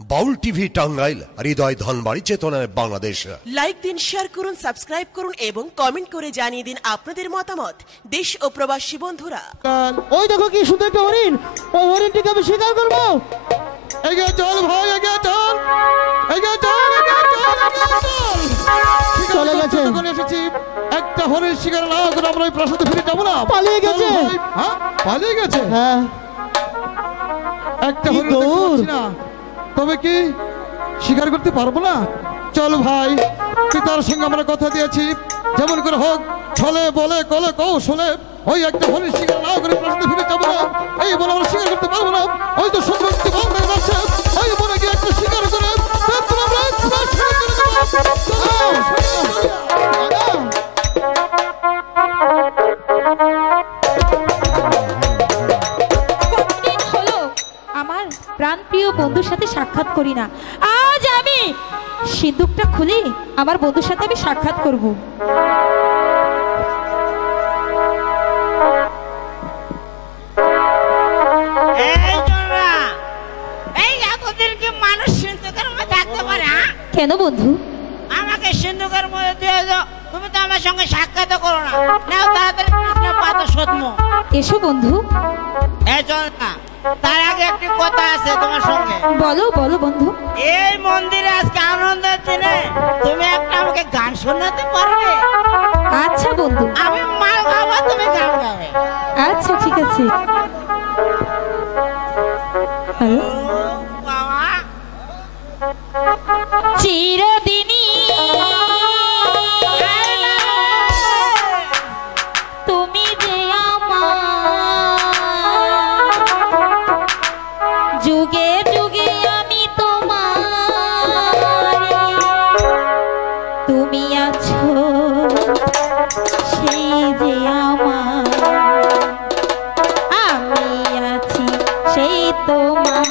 বাউল TV Tangail, হৃদয় ধনবাড়ি, চেতনায় Bangladesh. Like দিন, share করুন, সাবস্ক্রাইব করুন এবং কমেন্ট করে জানিয়ে দিন আপনাদের মতামত। দেশ ও প্রবাসী বন্ধুরা, ওই দেখো কি সুন্দর একটা হরিণ, ওই হরিণটিকে আমি শিকার করবো। এগিয়ে চল ভাই, এগিয়ে চল, এগিয়ে চল, এগিয়ে চল। চলে গেছে, এসেছি একটা হরিণ শিকার না করে আমরা ওই প্রাসাদে ফিরে যাবো না। পালিয়ে গেছে। হ্যাঁ, পালিয়ে গেছে। হ্যাঁ, একটা হরিণ দেখছি না, তবে কি শিকার করতে পারবো না? চল ভাই, পিতার সঙ্গে আমরা কথা দিয়েছি, যেমন করে হোক ছলে বলে কলে কৌশলে ওই একটা হরিণ শিকার না করে প্রাসাদে ফিরে যাবো না। এই বলে আমরা শিকার করতে পারবো না। ওই তো সম্পত্তি বন্ধ হয়ে যাচ্ছে, ওই বলে গিয়ে একটা শিকার করে প্রাণপ্রিয় বন্ধুর সাথে সাক্ষাৎ করি না। আজ আমি সিন্দুকটা খুলে আমার বন্ধুর সাথে আমি সাক্ষাৎ করব। মানুষ সিন্ধুকের মধ্যে থাকতে পারে? কেন বন্ধু? আমাকে সিন্ধুকের মধ্যে দিয়ে দাও, তুমি তো আমার সঙ্গে সাক্ষাৎ করো না। নাও তাড়াতাড়ি কৃষ্ণ পাতা সদ্ম। এসো বন্ধু। এই চল না, তার আগে একটি কথা আছে তোমার সঙ্গে। বলো বলো বন্ধু। এই মন্দিরে আজকে আনন্দের দিনে তুমি একটা আমাকে গান শোনাতে পারবে? আচ্ছা বন্ধু। আমি মাল গাবো, তুমি গান গাবে। আচ্ছা ঠিক আছে। হ্যালো বাবা, চিরদিনই তুমি যে আমার, যুগে যুগে আমি তোমার, তুমি আছো সেই যে আমার, আমি আছি সেই তোমার।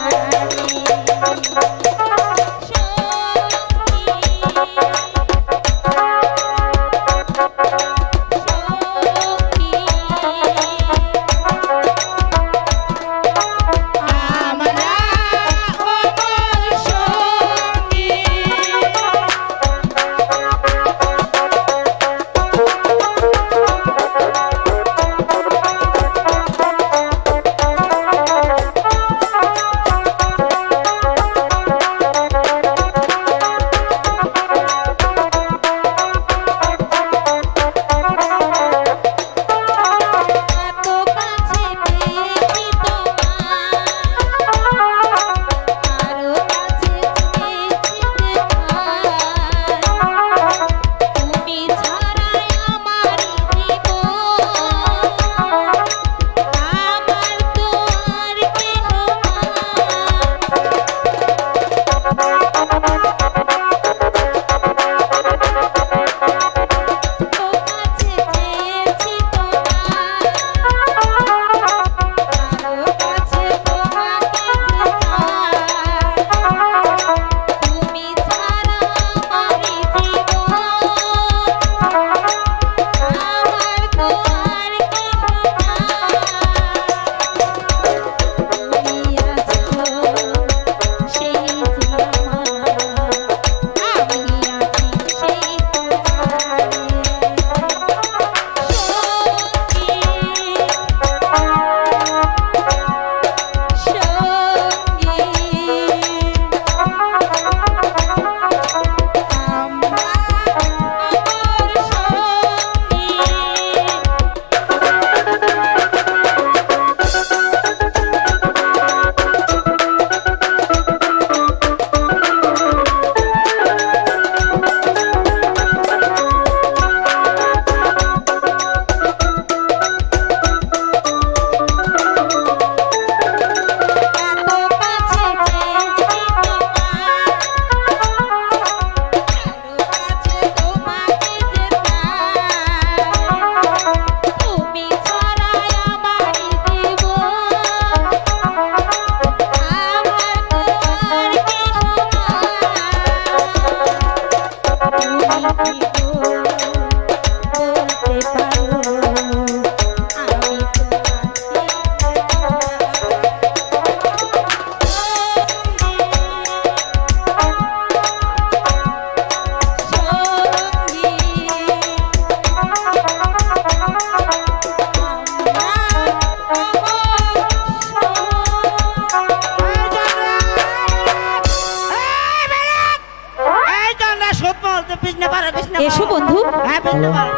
করো কৃষ্ণ করো। এসো বন্ধু, হ্যাঁ বিষ্ণু করো।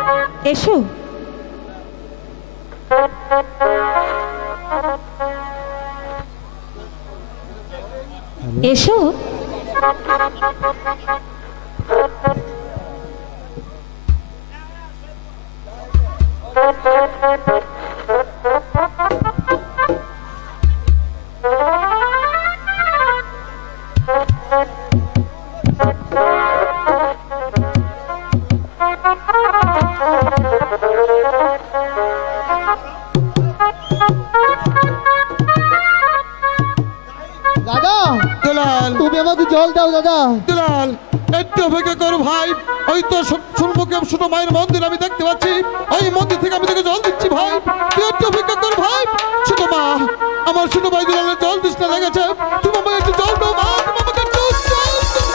এসো। এসো। দাদা দুলাল, তুমি আমাকে জল দাও দাদা। দুলাল, একটু অপেক্ষা করো ভাই। ওই তো সম্মুখে ছোট মায়ের মন্দির আমি দেখতে পাচ্ছি, ওই মন্দির থেকে আমি তোকে জল দিচ্ছি ভাই। তুই একটু অপেক্ষা কর ভাই। ছোট মা, আমার ছোট ভাই দুলালের জল তৃষ্ণা লেগেছে, তুমি আমাকে একটু জল দাও মা, তুমি আমাকে একটু জল দাও।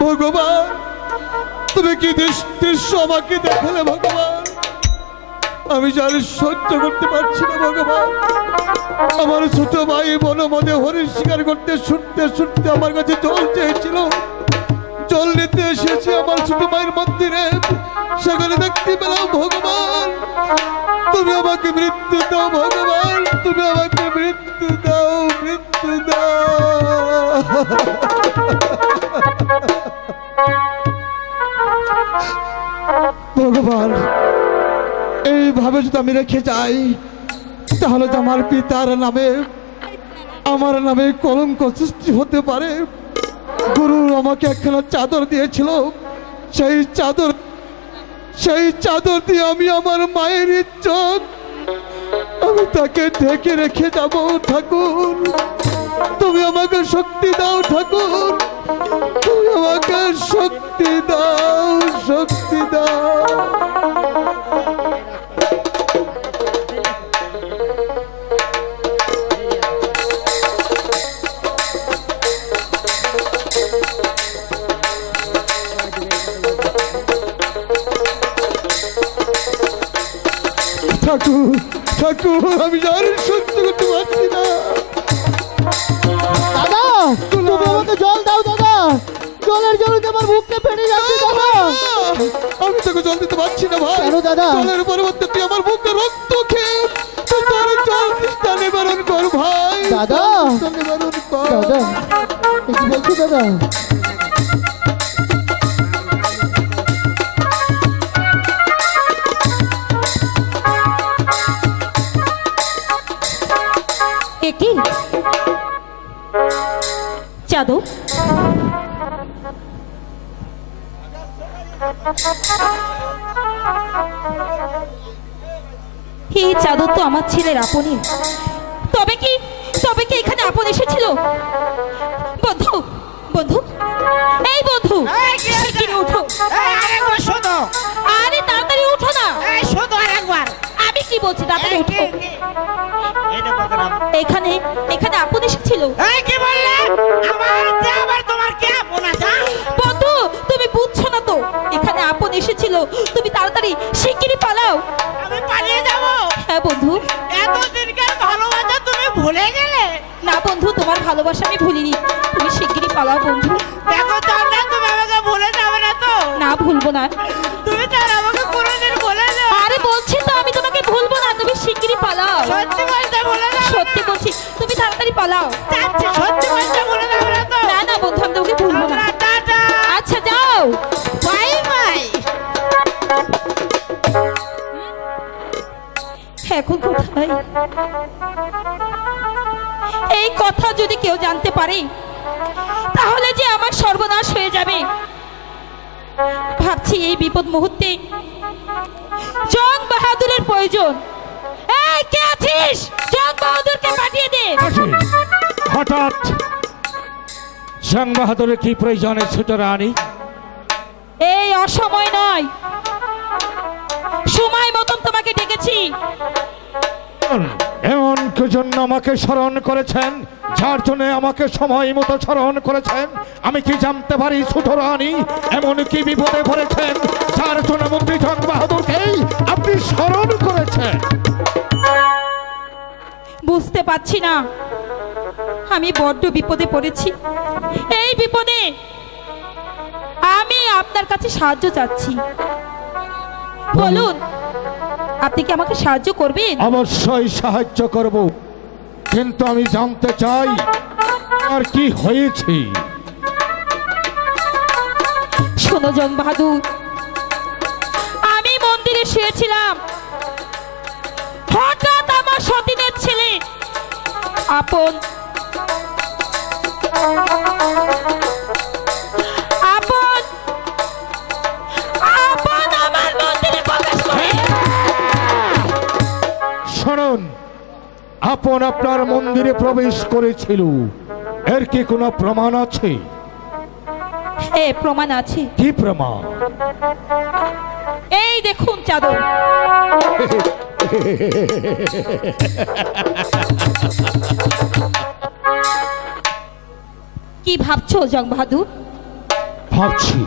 ভগবান, তুমি কি দৃশ্য আমাকে দেখালে ভগবান, আমি জানি সহ্য করতে পারছি না ভগবান। আমার ছোট ভাই বনমদে হরিণ শিকার করতে ছুটতে ছুটতে আমার কাছে জল চেয়েছিল, জল নিতে এসেছি আমার ছোট ভাইয়ের মন্দিরে, সেখানে দেখতে পেলাম ভগবান তুমি আমাকে মৃত্যু দাও ভগবান, তুমি আমাকে মৃত্যু দাও, মৃত্যু দাও। ভগবান, এইভাবে যদি আমি রেখে যাই তাহলে তো আমার পিতার নামে আমার নামে কলঙ্ক সৃষ্টি হতে পারে। গুরু আমাকে একখানা চাদর দিয়েছিল, সেই চাদর দিয়ে আমি আমার মায়ের ইজ্জত আমি তাকে ঢেকে রেখে যাব। ঠাকুর, তুমি আমাকে শক্তি দাও ঠাকুর, তুমি আমাকে শক্তি দাও, শক্তি দাও। ঠাকুর, ঠাকুর, আমি জানি সহ্য করতে পারছি না। দাদা তুমি আমাকে জল দাও দাদা, জলের জন্য আমার বুককে ফেটে যাচ্ছে দাদা। আমি তোকে জল দিতে পারছি না ভাই। কেন দাদা? জলের পরিবর্তে তুই আমার বুকে রক্ত খেয়ে তুই তোর জল তৃষ্ণা নিবারণ কর ভাই। দাদা, তৃষ্ণা নিবারণ কর দাদা, কি বলছো দাদা? কি চাদু, এই চাদর তো আমার ছেলের আপনি। তবে কি এখানে আপন এসেছিল? বন্ধু, বন্ধু, এই বন্ধু, শিগগিরই উঠো। আরেকবার শোনো। আরে তাড়াতাড়ি উঠো না। শোনো আরেকবার। আমি কি বলছি, তাড়াতাড়ি উঠো। এখানে আপন এসেছিল। কি বললে? আবার তোমার কে আপন আছে? বন্ধু, তুমি বুঝছো না তো, এখানে আপন এসেছিল। তুমি তাড়াতাড়ি শিগগিরই পালাও। আমি পালিয়ে যাব? হ্যাঁ বন্ধু। এতদিনকার ভালোবাসা তুমি ভুলে গেলে? না বন্ধু, তোমার ভালোবাসা আমি ভুলিনি। তুমি শিগগিরই পালাও বন্ধু। দেখো তাহলে তুমি আমাকে ভুলে যাবে না তো? না, ভুলবো না। তুমি তাহলে আমাকে কোনোদিন ভুলে যাও? আরে বলছি তো আমি তোমাকে ভুলবো না, তুমি শিগগিরই পালাও। সত্যি বলতে ভুলে যাবে? সত্যি বলছি, তুমি তাড়াতাড়ি পালাও। যাচ্ছি, সত্যি বলতে ভুলে যাবে না তো? না না বন্ধু, আমি তোমাকে ভুলবো না। টাটা। আচ্ছা যাও, বাই বাই। এখন কোথায়? এই কথা যদি কেউ জানতে পারে তাহলে যে আমার সর্বনাশ হয়ে যাবে। ভাবছি এই বিপদ মুহূর্তে জং বাহাদুরের প্রয়োজন। এই কে আছিস? জং বাহাদুরকে পাঠিয়ে দে। হঠাৎ জং বাহাদুরের কি প্রয়োজনে ছোট রানী? এই অসময় নয়, সময় মতন তোমাকে ডেকেছি। এমন কি জন্য আমাকে স্মরণ করেছেন, যার জন্য আমাকে সময় মতো স্মরণ করেছেন? আমি কি জানতে পারি ছোট রানী এমন কি বিপদে পড়েছেন যার জন্য মন্ত্রী জং বাহাদুরকে আপনি স্মরণ করেছেন? পাচ্ছি না, আমি বড্ড বিপদে পড়েছি। এই বিপদে আমি আপনার কাছে সাহায্য চাচ্ছি। বলুন, আপনি কি আমাকে সাহায্য করবেন? অবশ্যই সাহায্য করব, কিন্তু আমি জানতে চাই আর কি হয়েছে। শোনো জং বাহাদুর, আমি মন্দিরে শুয়েছিলাম, হঠাৎ আমার সতীনের ছেলে আপন আপন আপন আমার মন্দিরে প্রবেশ করে। শুনুন, আপন আপনার মন্দিরে প্রবেশ করেছিল, এর কি কোনো প্রমাণ আছে? হ্যাঁ, প্রমাণ আছে। কি প্রমাণ? এই দেখুন চাদর। কি ভাবছো জং বাহাদুর? ভাবছি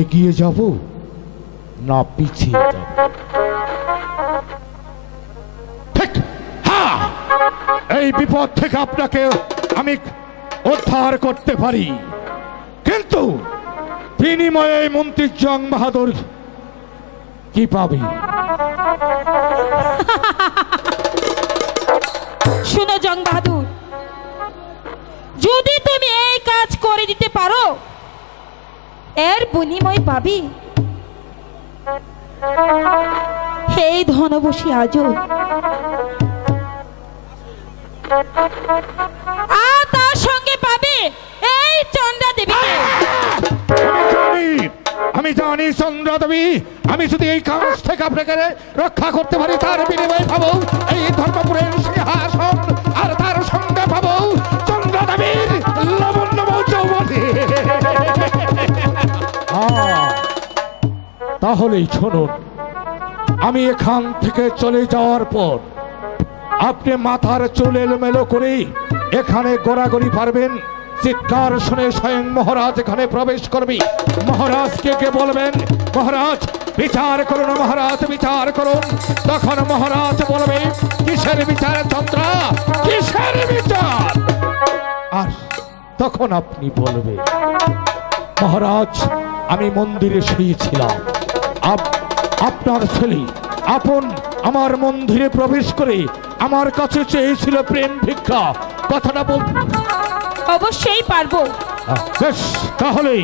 এগিয়ে যাব না পিছিয়ে যাব। ঠিক, হ্যাঁ, এই বিপদ থেকে আপনাকে আমি উদ্ধার করতে পারি, কিন্তু বিনিময়ে মন্ত্রী জং বাহাদুর কি পাবে? শুনো জং বাহাদুর, যদি তুমি এই কাজ করে দিতে পারো, এর বিনিময় পাবি এই ধনবশী আজও, আর তার সঙ্গে পাবে এই চন্দ্রা দেবীকে। আমি জানি চন্দ্রা দেবী, আমি যদি এই কাজ থেকে আপনাকে রক্ষা করতে পারি, তার বিনিময়ে পাবো এই ধর্মপুরের সিংহাসন, আর তার সঙ্গে পাবো চন্দ্রা দেবীর লাবণ্যময় যৌবতী। তাহলেই শুনুন, আমি এখান থেকে চলে যাওয়ার পর আপনি মাথার চুল এলোমেলো করে এখানে গোড়াগড়ি পারবেন। চিৎকার শুনে স্বয়ং মহারাজ এখানে প্রবেশ করবি। মহারাজকে কে বলবেন, মহারাজ বিচার করুন, মহারাজ বিচার করুন। তখন মহারাজ বলবে, কিসের বিচার চন্দ্রা, কিসের বিচার? আর তখন আপনি বলবে, মহারাজ আমি মন্দিরে শুয়েছিলাম, আপনার ছেলে আপন আমার মন্দিরে প্রবেশ করে আমার কাছে চেয়েছিল প্রেম ভিক্ষা। কথাটা বল। অবশ্যই পারবো। বেশ, তাহলে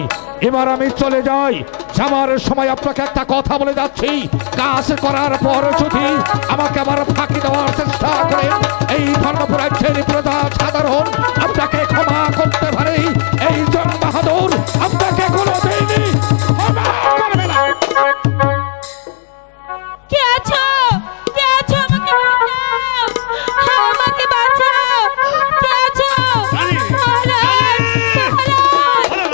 এবার আমি চলে যাই। যাওয়ার সময় আপনাকে একটা কথা বলে যাচ্ছি, কাজ করার পর যদি আমাকে আবার ফাঁকি দেওয়ার চেষ্টা করেন, এই ধর্মপুরের ছেলে প্রজা সাধারণ আপনাকে ক্ষমা করতে পারে। এই জং বাহাদুর আপনাকে কোনোদিনই ক্ষমা করবে না। কে আছো? কে আছো? আমাকে বাঁচাও, আমাকে বাঁচাও। কে আছো?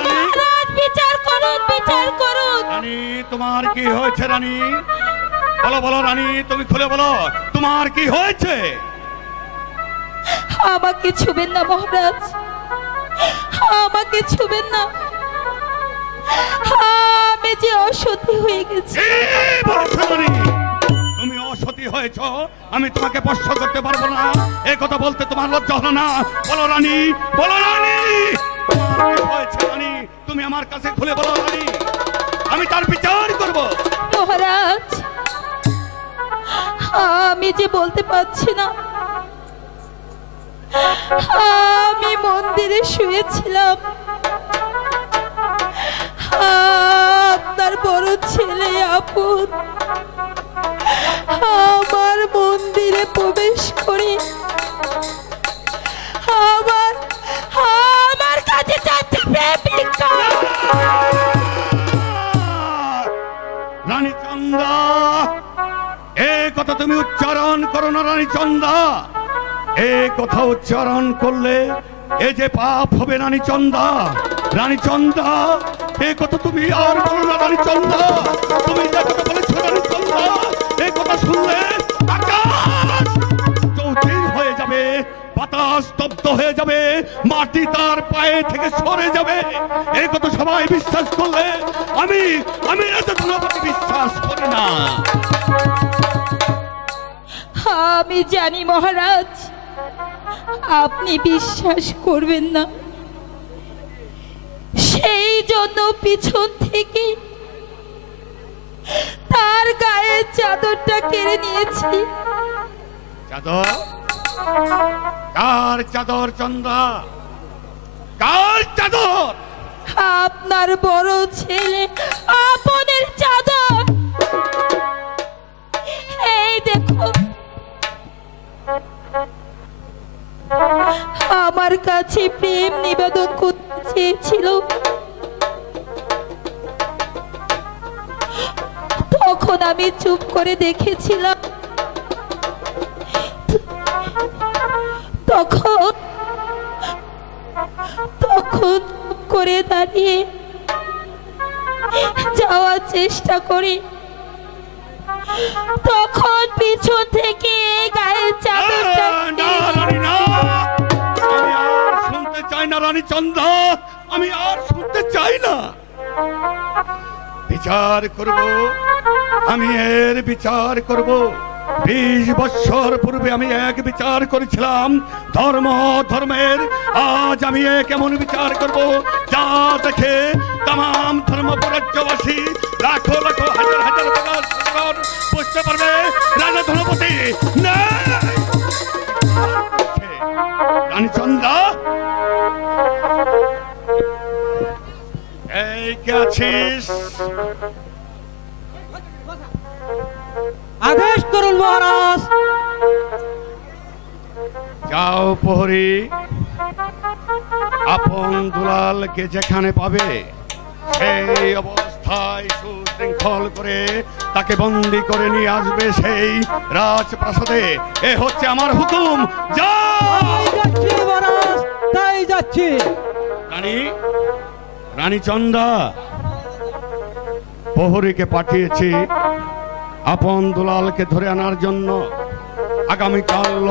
মহারাজ, বিচার করুন, বিচার করুন। রানী, তোমার কি হয়েছে রানী? বলো বলো রানী, তুমি খুলে বলো তোমার কি হয়েছে? আমাকে ছুবেন না মহারাজ, আমাকে ছুবেন না, আমি যে অসতী হয়ে গেছি। তুমি অসতী হয়েছ, আমি তোমাকে স্পর্শ করতে পারবো না, এই কথা বলতে তোমার লজ্জা হলো না? বলো রানী, বলো রানী, তোমার কি হয়েছে রানী? তুমি আমার কাছে খুলে বলো রানী, আমি তার বিচার করব। মহারাজ, আমি যে বলতে পারছি না, আমি মন্দিরে শুয়েছিলাম, আপনার বড় ছেলে আপন আমার মন্দিরে প্রবেশ করে আমার কাছে চাচ্ছে প্রেম ভিক্ষা। রানী চন্দা, এই কথা তুমি উচ্চারণ করো না রানী চন্দা। এই কথা উচ্চারণ করলে এ যে পাপ হবে রানী চন্দা। রানী চন্দা, এই কথা তুমি আর বলো না রানী চন্দা। তুমি যে কথা বলেছো রানী চন্দা, এই কথা শুনলে আকাশ চৌচির হয়ে যাবে, বাতাস স্তব্ধ হয়ে যাবে, মাটি তার পায়ে থেকে সরে যাবে। এই কথা সবাই বিশ্বাস করলে আমি এত গুণবতী বিশ্বাস করি না। আমি জানি মহারাজ, আপনি বিশ্বাস করবেন না, সেই জন্য পিছন থেকে তার গায়ের চাদরটা কেড়ে নিয়েছি। চাদর? কার চাদর চন্দ্রা? কার চাদর? আপনার বড় ছেলে আপনের চাদর। এই দেখো, আমার কাছে প্রেম নিবেদন করতে চেয়েছিল, তখন আমি চুপ করে দেখেছিলাম। তখন চুপ করে দাঁড়িয়ে যাওয়ার চেষ্টা করি, তখন পিছন থেকে গায়ের চাদরটা শুনতে চাই না রানী চন্দ্রা, আমি আর শুনতে চাই না। বিচার করব, আমি এর বিচার করব। 20 বছর পূর্বে আমি এক বিচার করেছিলাম ধর্মের। আজ আমি কেমন বিচার করব যা দেখে তাম ধর্মপুরাজ্যবাসী লাখো লাখো হাজার হাজার বুঝতে পারবে রাজা ধনপতি রানী চন্দ্রা। এই কে আছিস? আদেশ করুন মহারাজ। যাও প্রহরী, আপন দুলালকে যেখানে পাবে সেই অবস্থায় সুশৃঙ্খল করে তাকে বন্দী করে নিয়ে আসবে সেই রাজপ্রাসাদে। এ হচ্ছে আমার হুকুম। তাই যাচ্ছি। রানী চন্দ্রা, প্রহরীকে পাঠিয়েছি আপন দুলালকে ধরে আনার জন্য। আগামীকাল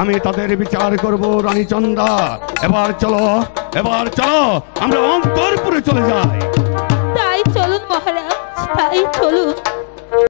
আমি তাদের বিচার করব রানী চন্দ্রা। এবার চলো আমরা অন্তরপুরে চলে যাই। তাই চলুন মহারাজ, তাই চলুন।